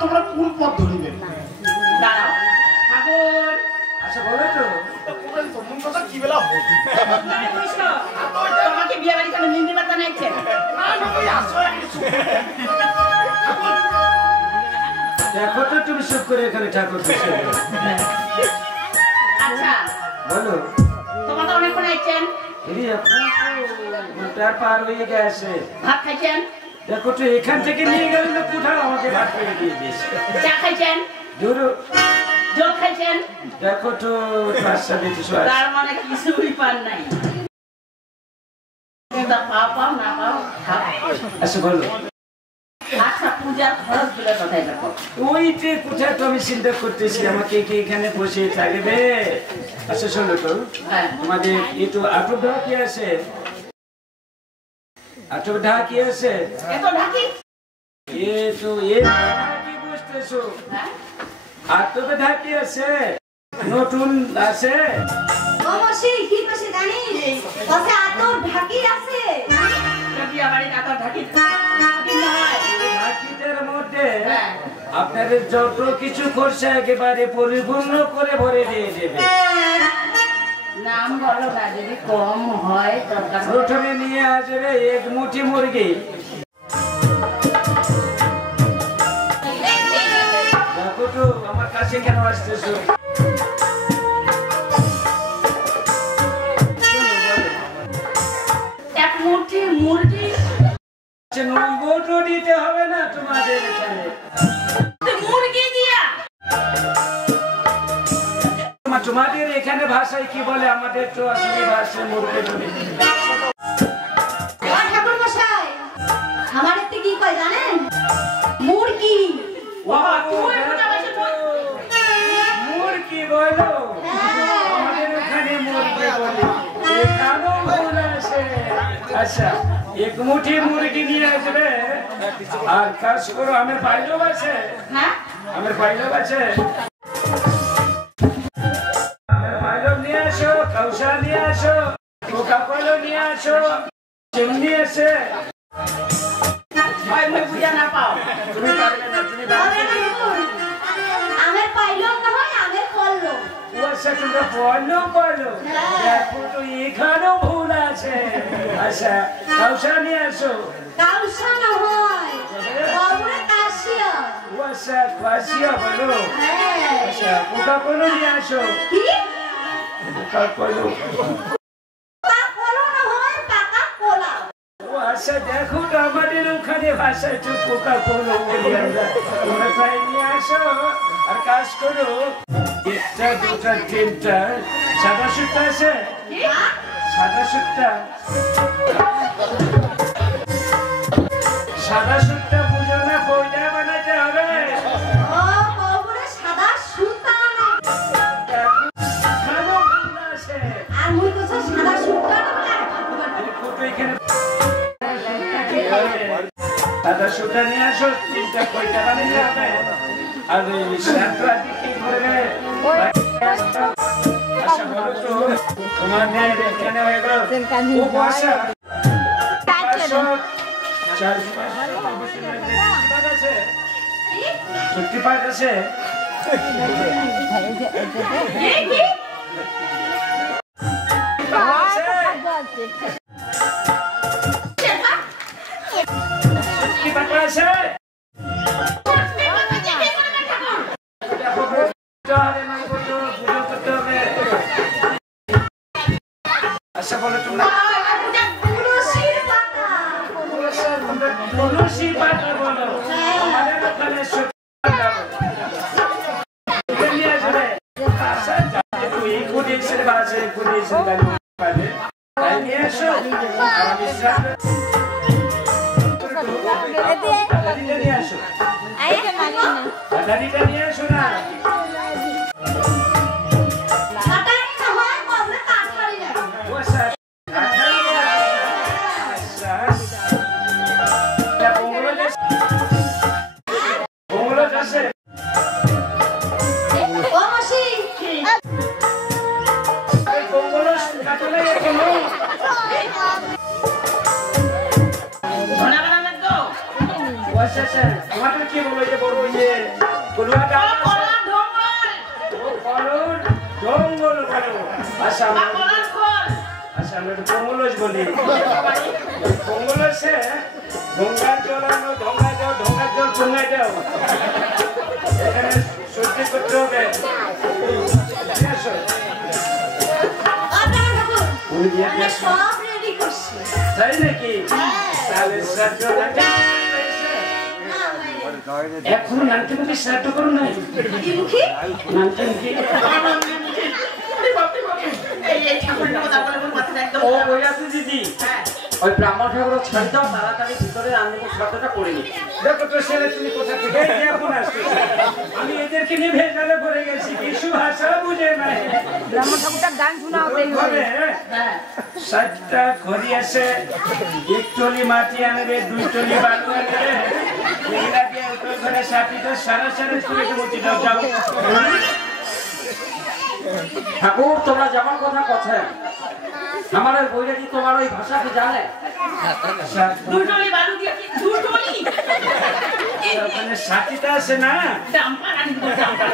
তোমরা কোন পথ ধরিবে? দাঁড়াও ঠাকুর। আচ্ছা বলো তো তোমরা কথা কি বেলা হবে? তোমাকে বিয়ে বাড়ি কেন নিন্দি মাতা নাইছে? দেখো তো তুমি চুপ করে এখানে ঠাকুর বসে। আচ্ছা বলো। তোমার তো অনেকক্ষণ আইছেন। ঘন্টার পার হয়ে গেছে। ভাত খাইছেন? দেখো তো এখান থেকে নিয়ে গেল না কোথাও আমাকে ভাত করে দিয়ে দিয়েছে। চা খাইছেন? জল খাইছেন? দেখো তো তার মানে কিছুই পান নাই। পাও না পাও। আচ্ছা বলো। আচ্ছা পূজার খরচ গুলো কোথায় দেখো? ওইতে কোথায় তো আমি চিন্তা করতেছি আমাকে কি এখানে বসে থাকবে। আচ্ছা শোনো তো আমাদের একটু আটক ঢাকা কি আছে? আটক ঢাকা কি আছে? এত ঢাকি এ তো এ কি বুঝতেছো? আটক ঢাকা কি আছে? নতুন আছে? ও মশি কি কইছে জানিস? বসে আতর ঢাকি আছে। বিয়ে বাড়ি আতর ঢাকি নয়। ঢাকিটার মধ্যে আপনাদের যত কিছু খরচা একেবারে পরিপূর্ণ করে ভরে দিয়ে দেবে। নাম বলো না, যদি কম হয় প্রথমে নিয়ে আসবে এক মুঠি মুরগি। দেখো তো আমার কাছে কেন আসতেছো? এক মুঠি মুরগি। নম্বরও দিতে হবে না তোমাদের এখানে। মুরগি দিয়া তোমাদের এখানে ভাষায় কি বলে? আমাদের তো আসলে ভাষায় মুরগি বলে। ঠাকুর মশাই আমার এতে কি কয় জানেন? মুরগি। মুরগি বলো? আমাদের ওখানে মুরগি বলে। এখানেও ভুল আছে। আচ্ছা এক মুঠি মুরগি নিয়ে আসবে। আর কাজ করো আমার পাইলেও আছে। হ্যাঁ আমার পাইলেও আছে। নিয়ে আসো, কাউসা নিয়ে আসো, কোকা-কোলা নিয়ে আসো, চিনি আছে। পূজা না পাও তুমি পারবে না, তুমি পারবে না। আমার পাইলো না হয় আমার ফললো। ও আচ্ছা তোমরা বলো। দেখো তো এখানেও ভুল আছে। আচ্ছা কাউসা নিয়ে আসো। কাউসা না হয় বাবুরে কাশিয়া। ও আচ্ছা কাশিয়া বলো। আচ্ছা কোকা-কোলা নিয়ে আসো। কি? কোকা-কোলা। কোকা-কোলা না হয় পাকা-কোলা। ও আচ্ছা দেখো তো আমাদের ওখানে ভাষায় তো কোকা-কোলা বলি আমরা। তোমরা তাই নিয়ে আসো আর কাজ করো। একটা দুটা তিনটা সাদা সুতা আছে? সাদা সুতা বুঝো না? বইটা বানাতে হবে। ও বাবুরে সাদা সুতা না। আর মুই কইছ সাদা সুতা না। সাদা সুতা নিয়ে আসো। তিনটা কয়টা বানাতে হবে? আর ওই শান্তরা কি করবে? আচ্ছা বলো তো তোমার ন্যায় এখানে হয়ে গেল। ও বসা সত্যি পাঠ আছে? আচ্ছা বলো তোমরা তুলসী পাতা বলো। আমাদের ওখানে নিয়ে আসবে। আচ্ছা তুই কুড়িয়েছেন বাসে কুড়িয়েছেন তাই নিয়ে এসো। আর আমি নিয়ে আসো। দাদিটা নিয়ে আসো না। আচ্ছা আচ্ছা তোমাদের কি বলো যে বড় যে বলুয়া গান কলা ঢঙ্গল কলর জঙ্গল বলো আচ্ছা কলার খোল আচ্ছা আমরা তো কমলজ বলি কমল আছে গঙ্গা জল আনো ঢঙ্গা জল চুঙ্গাই দাও এখানে সহ্য করতে হবে ঠিক আছে আপনার ঠাকুর উনি দিয়ে আমি সব রেডি করছি তাই নাকি তাহলে শ্রাদ্ধ এখনো নানকিমুখী শ্রাদ্ধ করো নাই কি মুখী নানকিমুখী এই ঠাকুরের কথা বলে কোন কথা একদম ও বইয়াছে দিদি ওই ব্রাহ্মণ ঠাকুর ছাড়ি দাও তাড়াতাড়ি ভিতরে আন্দোলন শব্দটা করে নি দেখো তো ছেলে তুমি কোথা থেকে এখন আসতেছো আমি এদেরকে নিয়ে ভেজালে পড়ে গেছি কিছু ভাষা বুঝে নাই ব্রাহ্মণ ঠাকুরটার গান শোনা হতেই হবে হ্যাঁ 7টা ঘড়ি আছে 1 টলি মাটি আনবে 2 টলি বালু আনবে এগুলা দিয়ে উপর ঘরে সাপিটা সারা করে মুটি দাও যাও ঠাকুর তোমরা যেমন কথা কথা আমার ওই বইটা কি তোমার ওই ভাষা কি জানে দুটলি বালু দিয়ে কি দুটলি ওখানে সাপিটা আছে না ডাম্পার আনি দিব ডাম্পার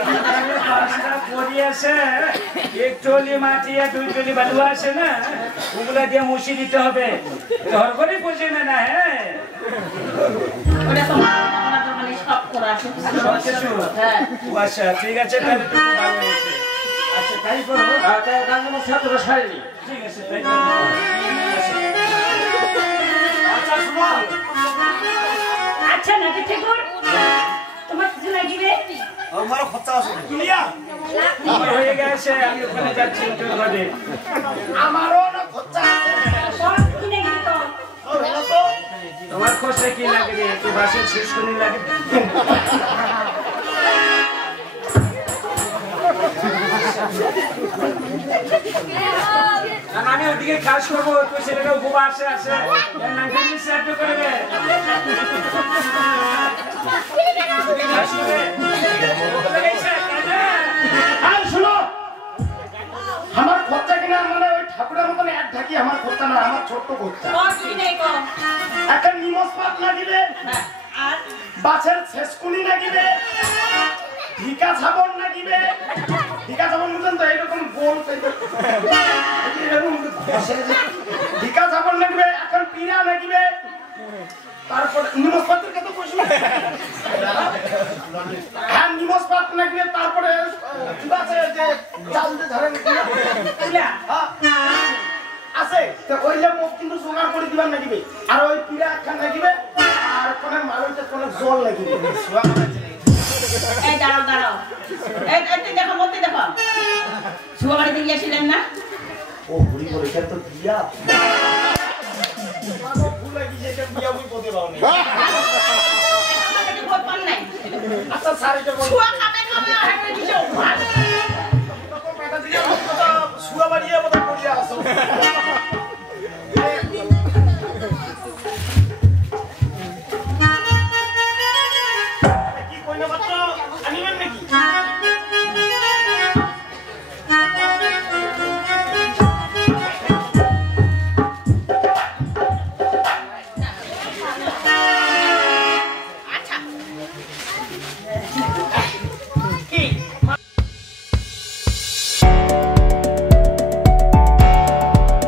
5টা ঘড়ি আছে 1 টলি মাটি আর 2 টলি বালু আছে না ওগুলা দিয়ে মুছি দিতে হবে ঘর ঘরে পৌঁছে না হ্যাঁ ওটা তো আমরা তো মানে সব করা আছে সব কিছু হ্যাঁ আচ্ছা ঠিক আছে তাহলে তো ভালো হয়েছে আচ্ছা তাই করো গাঙ্গের শব্দটা সারেনি ঠিক আছে তাই করো আচ্ছা শোনো আচ্ছা নাকি ঠাকুর তোমার কিছু লাগবে আমার খরচা আছে ক্লিয়া আমার হয়ে গেছে আমি ওখানে যাচ্ছি তোর ঘরে আমারও না খরচা আছে সব কিনে গিয়ে তো হলো তো তোমার খরচা কি লাগবে একটু বাসের শেষ করে লাগবে আমি ওদিকে কাজ করবো তো ছেলেটা উপবাসে আছে নাকি সাহায্য করবে আর শোনো আমার খরচা কিনা মানে ওই ঠাকুরের মতন এক ঢাকি আমার খরচা না আমার ছোট্ট খরচা কত কিনে কো একটা নিমস পাত লাগিবে আর বাছের শেষকুনি লাগিবে ভিকা ছাবন লাগিবে ভিকা ছাবন বুঝলেন তো এইরকম গোল ভিকা ছাবন লাগিবে এখন পিড়া লাগিবে তারপর নিমস পাতের কত পয়সা হ্যাঁ নিমস পাত লাগিবে তারপরে আছে যে চাল যে ধরেন তুলা আছে তো ওইলে মুখ কিন্তু জোগাড় করে দিবার লাগিবে আর ওই পিড়া একখান লাগিবে আর কোনে মালইতে কোনে জল লাগিবে এই দাঁড়াও দাঁড়াও এই দেখো মতে দেখো শুয়া বাড়িতে গিয়েছিলেন না ও বুড়ি বলে কেন তো দিয়া মাগো ভুল লাগি যে বিয়া বই পদে বাওনি ভোট পান নাই আচ্ছা সারিতে বল শুয়া খাবে খাবে হাতে দিছে ভাত তখন মেটা দিলে কথা শুয়া বাড়িয়ে কথা করিয়া আসো কি কইনা মাত্র আনিবেন নাকি